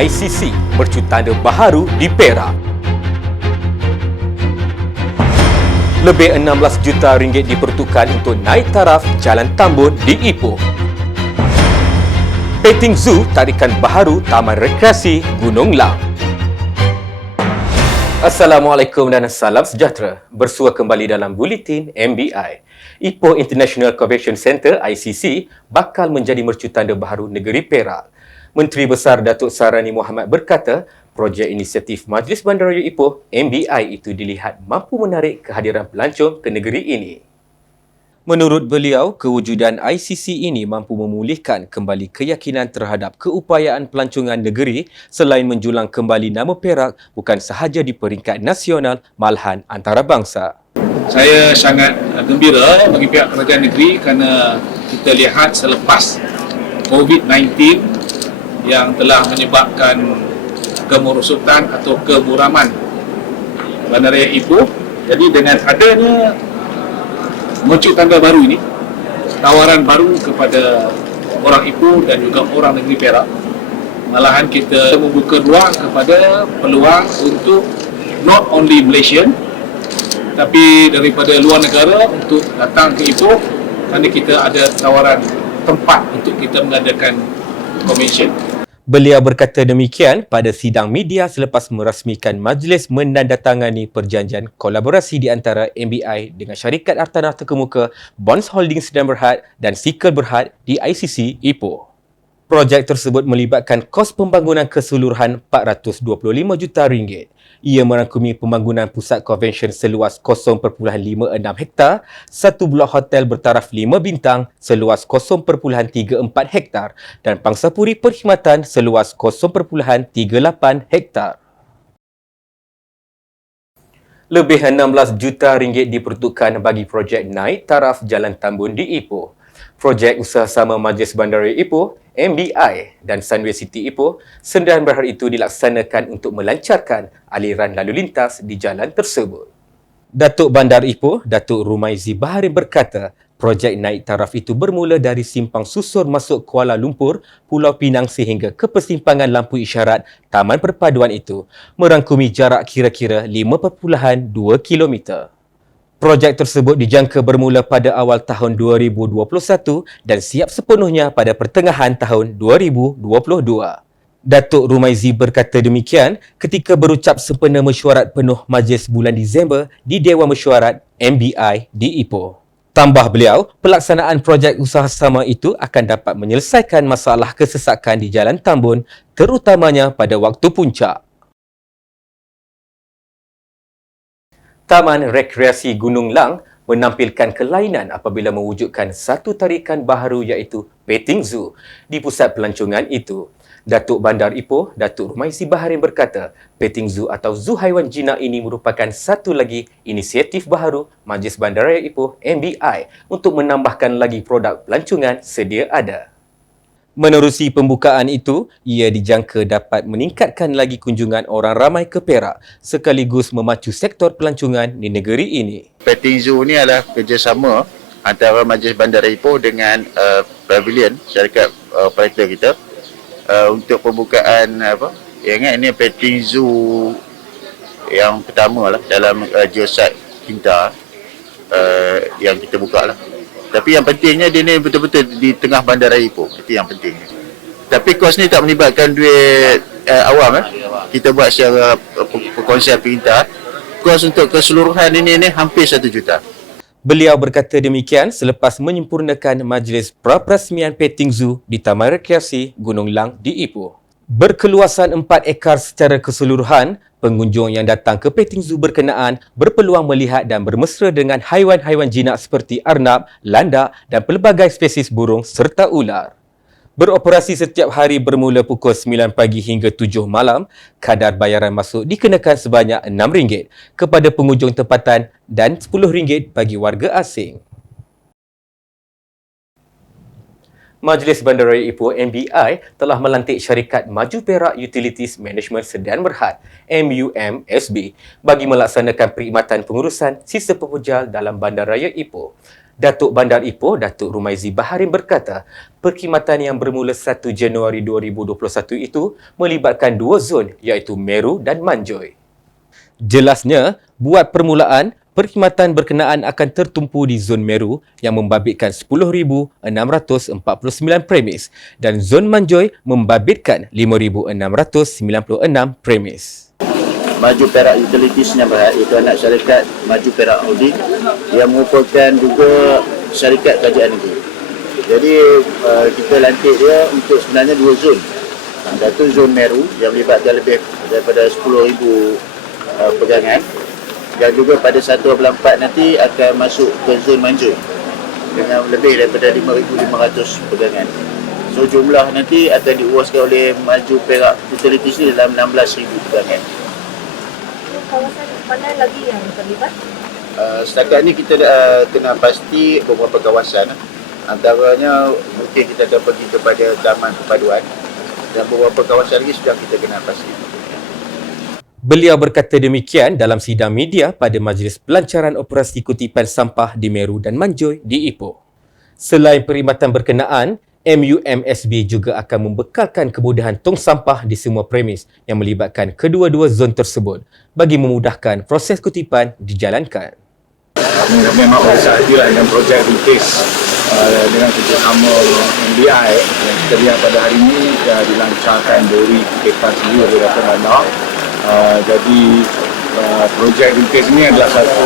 ICC bercutanda baharu di Perak. Lebih 16 juta ringgit diperuntukkan untuk naik taraf Jalan Tambun di Ipoh. Petting Zoo tarikan baharu Taman Rekreasi Gunung Lang. Assalamualaikum dan salam sejahtera. Bersua kembali dalam Buletin MBI. Ipoh International Convention Centre ICC bakal menjadi mercutanda baharu negeri Perak. Menteri Besar Datuk Sarani Mohamad berkata, projek inisiatif Majlis Bandaraya Ipoh MBI itu dilihat mampu menarik kehadiran pelancong ke negeri ini. Menurut beliau, kewujudan ICC ini mampu memulihkan kembali keyakinan terhadap keupayaan pelancongan negeri selain menjulang kembali nama Perak bukan sahaja di peringkat nasional malahan antarabangsa. Saya sangat gembira bagi pihak kerajaan negeri kerana kita lihat selepas COVID-19 yang telah menyebabkan kemerosotan atau keburaman Bandaraya Ipoh. Jadi dengan adanya mercutanda baru ini, tawaran baru kepada orang Ipoh dan juga orang negeri Perak, malahan kita membuka ruang kepada peluang untuk not only Malaysian tapi daripada luar negara untuk datang ke Ipoh, kerana kita ada tawaran tempat untuk kita mengadakan convention. Beliau berkata demikian pada sidang media selepas merasmikan majlis menandatangani perjanjian kolaborasi di antara MBI dengan syarikat hartanah terkemuka Bonds Holdings dan Berhad dan Sikel Berhad di ICC Ipoh. Projek tersebut melibatkan kos pembangunan keseluruhan RM425 juta. Ia merangkumi pembangunan pusat konvensyen seluas 0.56 hektar, satu blok hotel bertaraf 5 bintang seluas 0.34 hektar dan pangsapuri perkhidmatan seluas 0.38 hektar. Lebih RM16 juta diperuntukkan bagi projek naik taraf Jalan Tambun di Ipoh. Projek usaha sama Majlis Bandaraya Ipoh, MBI dan Sunway City Ipoh, sendian berhad itu dilaksanakan untuk melancarkan aliran lalu lintas di jalan tersebut. Datuk Bandar Ipoh, Datuk Rumaizi Baharin berkata, projek naik taraf itu bermula dari simpang susur masuk Kuala Lumpur, Pulau Pinang sehingga ke persimpangan lampu isyarat Taman Perpaduan itu, merangkumi jarak kira-kira 5.2 kilometer. Projek tersebut dijangka bermula pada awal tahun 2021 dan siap sepenuhnya pada pertengahan tahun 2022. Datuk Rumaizi berkata demikian ketika berucap sempena mesyuarat penuh majlis bulan Disember di Dewan Mesyuarat MBI di Ipoh. Tambah beliau, pelaksanaan projek usaha sama itu akan dapat menyelesaikan masalah kesesakan di Jalan Tambun terutamanya pada waktu puncak. Taman Rekreasi Gunung Lang menampilkan kelainan apabila mewujudkan satu tarikan baharu iaitu Petting Zoo di pusat pelancongan itu. Datuk Bandar Ipoh, Datuk Rumaizi Baharin berkata, Petting Zoo atau zoo haiwan jinak ini merupakan satu lagi inisiatif baharu Majlis Bandaraya Ipoh MBI untuk menambahkan lagi produk pelancongan sedia ada. Menerusi pembukaan itu, ia dijangka dapat meningkatkan lagi kunjungan orang ramai ke Perak sekaligus memacu sektor pelancongan di negeri ini. Petting Zoo ni adalah kerjasama antara Majlis Bandaraya Ipoh dengan Pavilion, syarikat operator kita untuk pembukaan ini Petting Zoo yang pertama lah dalam geosite Kinta yang kita buka lah. Tapi yang pentingnya dia ni betul-betul di tengah Bandaraya Ipoh. Itu yang pentingnya. Tapi kos ni tak melibatkan duit awam. Kita buat secara konsep perintah. Kos untuk keseluruhan ini hampir 1 juta. Beliau berkata demikian selepas menyempurnakan majlis pra-perasmian Petting Zoo di Taman Rekreasi Gunung Lang di Ipoh. Berkeluasan 4 ekar secara keseluruhan, pengunjung yang datang ke Petting Zoo berkenaan berpeluang melihat dan bermesra dengan haiwan-haiwan jinak seperti arnab, landak dan pelbagai spesies burung serta ular. Beroperasi setiap hari bermula pukul 9 pagi hingga 7 malam, kadar bayaran masuk dikenakan sebanyak RM6 kepada pengunjung tempatan dan RM10 bagi warga asing. Majlis Bandaraya Ipoh MBI telah melantik syarikat Maju Perak Utilities Management Sedan Berhad MUMSB bagi melaksanakan perkhidmatan pengurusan sisa pemujal dalam Bandaraya Ipoh. Datuk Bandar Ipoh, Datuk Rumaizi Baharin berkata, perkhidmatan yang bermula 1 Januari 2021 itu melibatkan dua zon iaitu Meru dan Manjoy. Jelasnya, buat permulaan, perkhidmatan berkenaan akan tertumpu di zon Meru yang membabitkan 10,649 premis dan zon Manjoy membabitkan 5,696 premis. Maju Perak Utilities Sedan Berhad itu anak syarikat Maju Perak Holding yang merupakan juga syarikat kerajaan negeri. Jadi kita lantik dia untuk sebenarnya dua zon. Satu zon Meru yang melibatkan lebih daripada 10,000 pegangan, dan juga pada 1 bulan 4 nanti akan masuk ke zon Manjoy dengan lebih daripada 5,500 pegangan. So jumlah nanti akan diuruskan oleh Maju Perak Utilities ni dalam 16,000 pegangan. Kawasan mana lagi yang terlibat? Setakat ni kita kena pasti beberapa kawasan. Antaranya mungkin kita akan pergi kepada Taman Perpaduan dan beberapa kawasan lagi sudah kita kena pasti. Beliau berkata demikian dalam sidang media pada Majlis Pelancaran Operasi Kutipan Sampah di Meru dan Manjoy di Ipoh. Selain perkhidmatan berkenaan, MUMSB juga akan membekalkan kemudahan tong sampah di semua premis yang melibatkan kedua-dua zon tersebut bagi memudahkan proses kutipan dijalankan. Memang bersahaja dengan projek Vintage dengan kerjasama MBI yang kita lihat pada hari ini dilancarkan dari kutipan sendiri oleh Datuk Bandar. Jadi projek Vintage ini adalah satu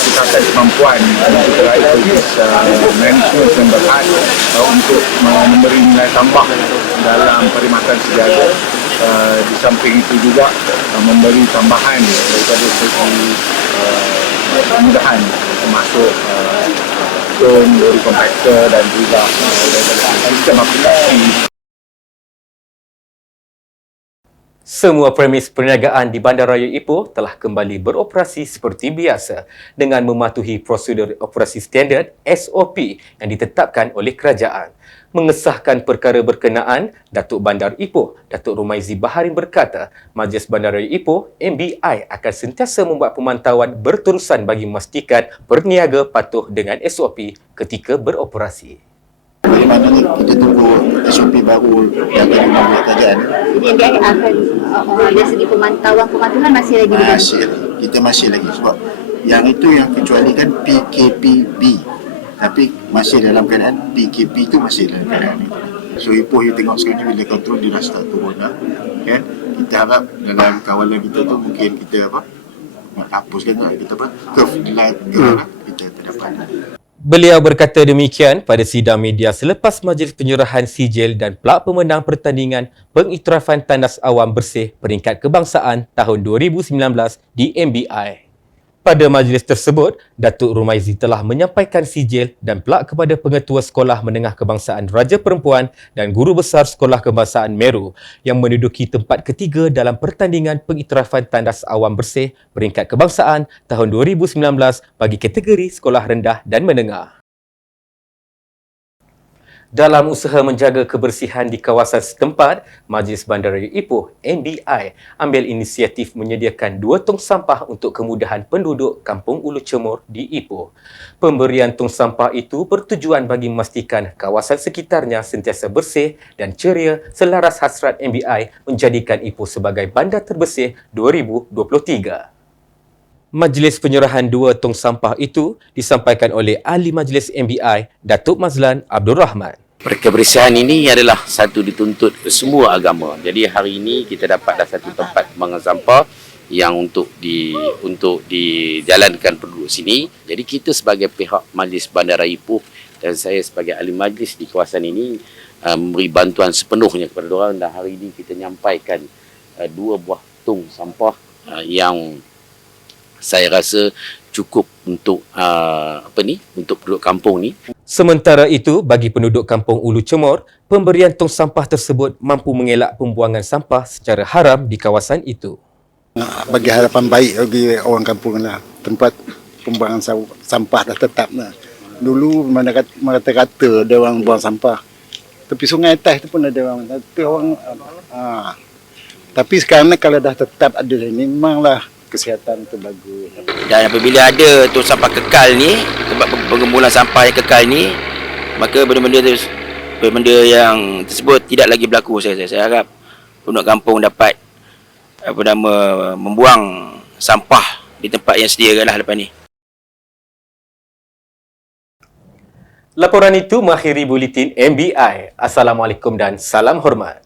tingkatan kemampuan untuk Perak Management Sedan Berhad untuk memberi nilai tambah dalam perkhidmatan sejaga. Di samping itu juga memberi tambahan daripada segi kemudahan termasuk dari kontraktor dan juga sistem aplikasi. Semua premis perniagaan di Bandaraya Ipoh telah kembali beroperasi seperti biasa dengan mematuhi prosedur operasi standard SOP yang ditetapkan oleh kerajaan. Mengesahkan perkara berkenaan, Datuk Bandar Ipoh, Datuk Rumaizi Baharin berkata, Majlis Bandaraya Ipoh MBI akan sentiasa membuat pemantauan berterusan bagi memastikan perniaga patuh dengan SOP ketika beroperasi. Bagaimana kita tunggu SOP baru yang akan dibuat kerajaan? Jadi MBI akan dari segi pemantauan masih lagi Kita masih lagi sebab yang itu yang kecualikan PKPB, tapi masih dalam keadaan PKP itu masih dalam keadaan ni. So Ipoh you tengok sekarang ni bila kontrol dia dah start turun dah, kan? Kita harap dalam kawalan kita tu mungkin kita hapuskan kita curve line kita terdapat. Beliau berkata demikian pada sidang media selepas majlis penyerahan sijil dan pelak pemenang pertandingan pengiktirafan tandas awam bersih peringkat kebangsaan tahun 2019 di MBI. Pada majlis tersebut, Datuk Rumaizi telah menyampaikan sijil dan pelak kepada Pengetua Sekolah Menengah Kebangsaan Raja Perempuan dan Guru Besar Sekolah Kebangsaan Meru yang menduduki tempat ketiga dalam pertandingan pengiktirafan tandas awam bersih peringkat kebangsaan tahun 2019 bagi kategori sekolah rendah dan menengah. Dalam usaha menjaga kebersihan di kawasan setempat, Majlis Bandaraya Ipoh MBI ambil inisiatif menyediakan 2 tong sampah untuk kemudahan penduduk Kampung Ulu Cemor di Ipoh. Pemberian tong sampah itu bertujuan bagi memastikan kawasan sekitarnya sentiasa bersih dan ceria selaras hasrat MBI menjadikan Ipoh sebagai bandar terbersih 2023. Majlis penyerahan 2 tong sampah itu disampaikan oleh Ahli Majlis MBI, Datuk Mazlan Abdul Rahman. Kebersihan ini adalah satu dituntut semua agama. Jadi hari ini kita dapatlah satu tempat pembuangan sampah yang untuk dijalankan penduduk sini. Jadi kita sebagai pihak Majlis Bandaraya Ipoh dan saya sebagai ahli majlis di kawasan ini memberi bantuan sepenuhnya kepada diorang, dan hari ini kita nyampaikan 2 buah tong sampah yang saya rasa cukup untuk untuk penduduk kampung ni. Sementara itu, bagi penduduk Kampung Ulu Cemor, pemberian tong sampah tersebut mampu mengelak pembuangan sampah secara haram di kawasan itu. Bagi harapan baik bagi orang kampung lah, tempat pembuangan sampah dah tetap lah. dulu kata-kata ada orang buang sampah. Tepi sungai atas tu pun ada orang. Tapi sekarang ni kalau dah tetap ada ni, memanglah kesihatan tu bagus. Dan apabila ada tong sampah kekal ni, tempat pengumpulan sampah yang kekal ni, maka benda yang tersebut tidak lagi berlaku. Saya harap penduduk kampung dapat membuang sampah di tempat yang sediakanlah lepas ni. Laporan itu mengakhiri buletin MBI. Assalamualaikum dan salam hormat.